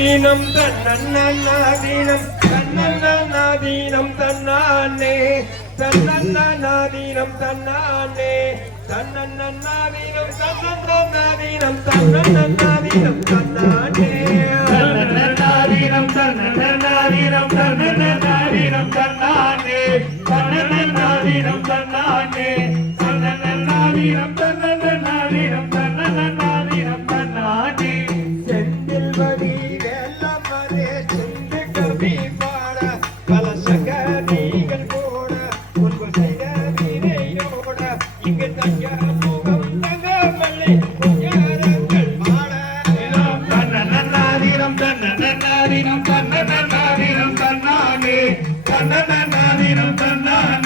தீனம் தன்னன்னாதீனம் தன்னன்னாதீனம் தன்னானே தன்னன்னாதீனம் தன்னானே தன்னன்னாதீனம் தன்னன்னாதீனம் தன்னன்னாதீனம் தன்னானே தன்னன்னாதீனம் தன்னன்னாதீனம் தன்னன்னாதீனம் தன்னானே தன்னன்னாதீனம் தன்னானே தன்னன்னாதீனம் தன்னன்னாதீனம் தன்னன்னாதீனம் தன்னானே செந்தில் வடி வெள்ளமரே சிந்து கவி பாட பல சகதிகள் போட முன்பு செய்த வினையோட இங்கு தங்க முகம் தங்க மல்லை யாரங்கள் பாட தன்னன்னாதீனம் தன்னன்னாதீனம் தன்னன்னாதீனம் தன்னானே தன்னன்னாதீனம் தன்னானே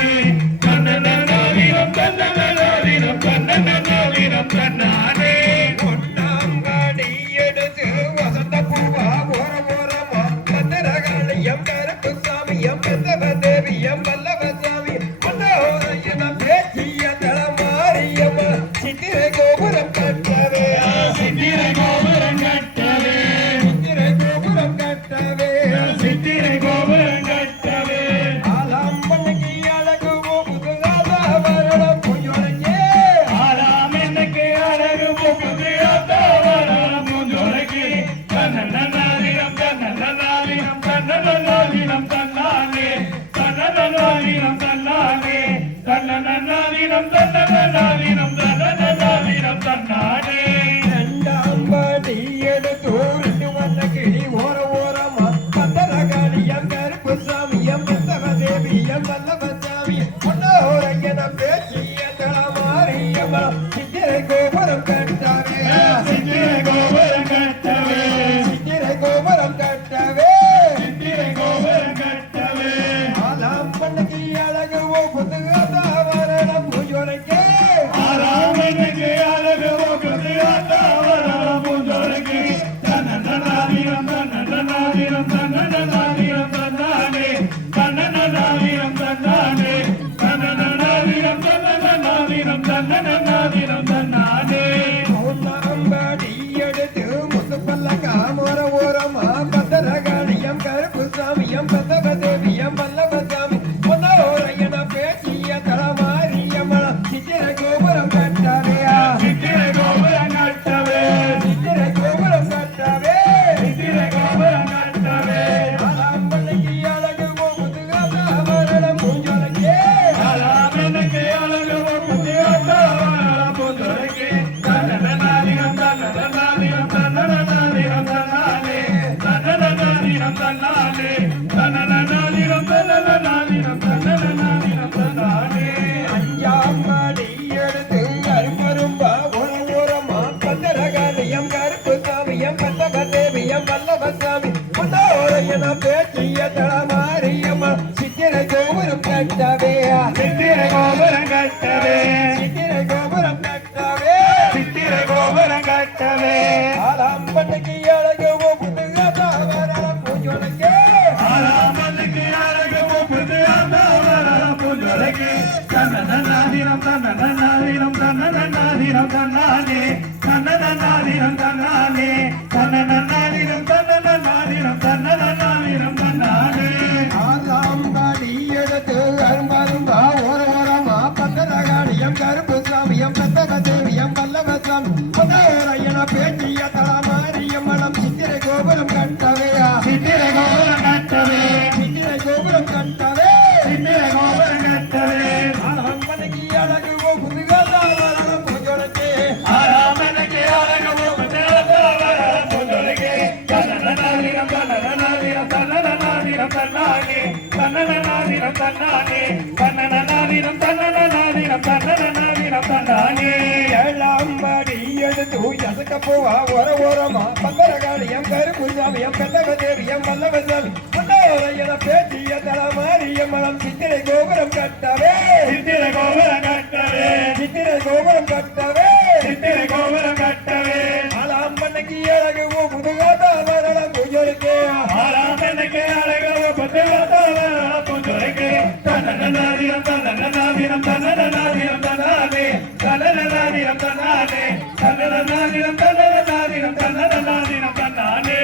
தன்னன்னாதீனம் தன்னன்னாதீனம் தன்னன்னாதீனம் தன்னானே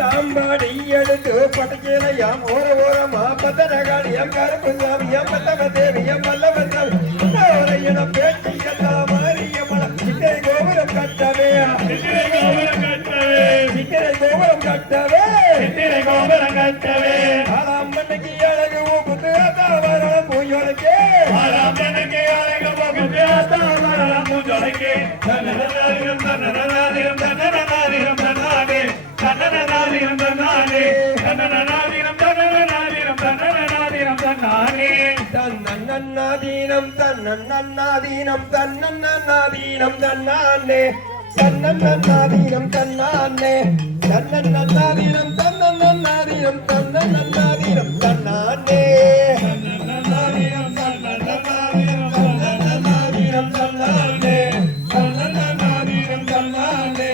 தன்னே பட்டுக்கீழையாம் ஓரமா பத்தனகாளியம் கருப்பு சாமியம் பல்லவ தேவியம் பல்லவ சாமியம் பேச்சு எல்லாம் மாறியம்மன சித்திரை கோபுரம் கட்டவே சித்திரை கோபுரம் கட்டவே சித்திரை கோபுரம் கட்டவே ஆறாம் மண்ணுக்கு அழகு ஊக்குத்து அத்தாவரம் பூஞ்சோலைக்கு ஆறாம் மண்ணுக்கு அழகு ஊக்குத்து அத்தாவரம் பூஞ்சோலைக்கு தன்னனநாதிரம் தன்னனநாதிரம் தன்னனநாதிரம் தன்னானே தன்னனநாதிரம் தன்னானே தன்னனநாதிரம் தன்னனநாதிரம் தன்னனநாதிரம் தன்னானே தன்னனநாதிரம் தன்னனநாதிரம் தன்னனநாதிரம் தன்னானே தன்னனநாதிரம் தன்னானே தன்னனநாதிரம் தன்னனநாதிரம் தன்னனநாதிரம் தன்னானே தன்னனநாதிரம் தன்னனநாதிரம் தன்னனநாதிரம் தன்னானே தன்னனநாதிரம் தன்னானே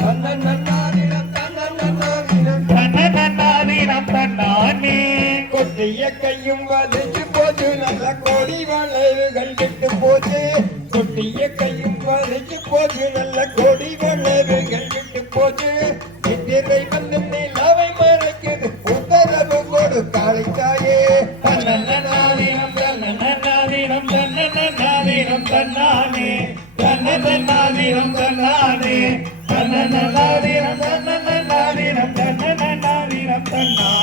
தன்னனநாதிரம் தன்னனநாதிரம் தன்னனநாதிரம் தன்னானே கொட்டிய கையும் வலிச்சு போச்சு நல்ல கோடி வளைவுகள் விட்டு போச்சு கொட்டிய கையும் வலிச்சு போச்சு நல்ல கோடி வளைவுகள் விட்டு போச்சு சித்திரை வந்து நிலாவை மறைக்குது உத்தரவு கொடு காளித்தாயே தன்னனநாதிரம் தன்னனநாதிரம் தன்னனநாதிரம் தன்னானே தன்னனநாதிரம் தன்னானே தன்னனநாதிரம் தன்னனநாதிரம் தன்னனநாதிரம் தன்னானே